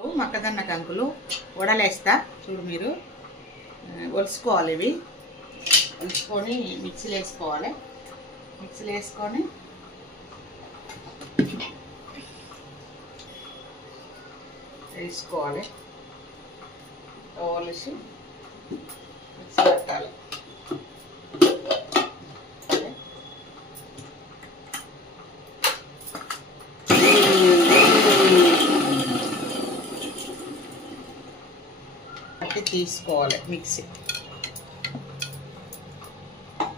మొక్కజొన్న కంకులు వడలేస్తా చూడు మీరు ఒలుసుకోవాలి. ఇవి ఒలుసుకొని మిక్సీలో వేసుకోవాలి. మిక్సీలో వేసుకొని వేసుకోవాలి. ఒలిసి మిక్సీ పెట్టాలి. తీసుకోవాలి. మిక్సీ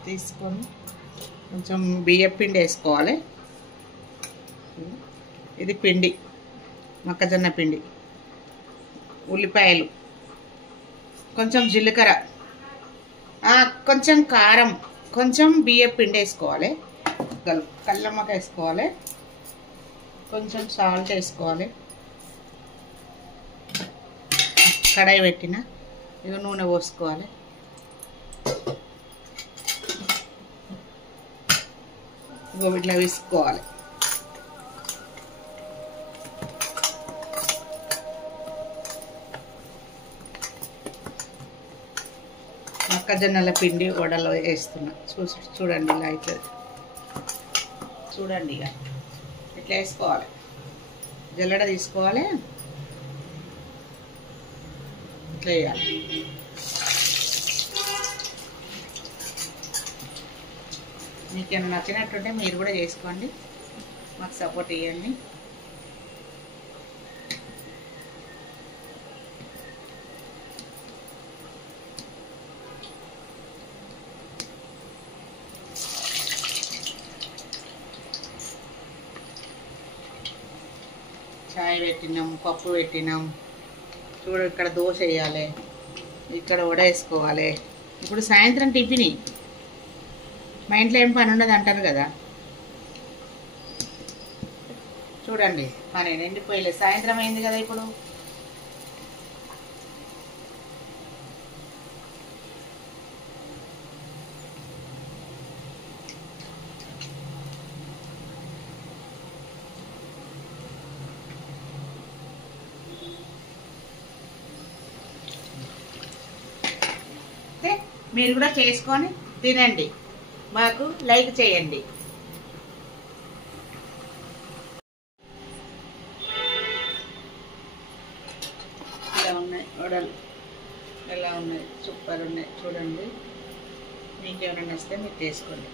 తీసుకొని కొంచెం బియ్యం పిండి వేసుకోవాలి. ఇది పిండి మొక్కజొన్న పిండి, ఉల్లిపాయలు, కొంచెం జీలకర్ర, కొంచెం కారం, కొంచెం బియ్యం పిండి వేసుకోవాలి. కల్లమ్మక వేసుకోవాలి. కొంచెం సాల్ట్ వేసుకోవాలి. కడాయి పెట్టిన ఇక నూనె పోసుకోవాలి. ఇగో ఇట్లా వేసుకోవాలి. మొక్కజొన్నల పిండి వడలో వేస్తున్నా. చూడండి ఇలా అవుతుంది. చూడండి ఇక ఇట్లా వేసుకోవాలి. జల్లెడ తీసుకోవాలి. ఇట్లా వేయాలి. మీకేమైనా నచ్చినట్టుంటే మీరు కూడా చేసుకోండి. మాకు సపోర్ట్ ఇవ్వండి. చాయ్ పెట్టినాం, పప్పు పెట్టినాం. చూడు ఇక్కడ దోశ వేయాలి, ఇక్కడ వడ వేసుకోవాలి. ఇప్పుడు సాయంత్రం టిఫిన్. మా ఇంట్లో ఏం పని ఉండదు అంటారు కదా. చూడండి పని నిండిపోయలేదు. సాయంత్రం అయింది కదా. ఇప్పుడు మీరు కూడా చేసుకొని తినండి. మాకు లైక్ చేయండి. ఇలా ఉన్నాయి వడలు, ఎలా ఉన్నాయి, సూపర్ ఉన్నాయి. చూడండి. మీకు ఎవరైనా వస్తే మీరు చేసుకోండి.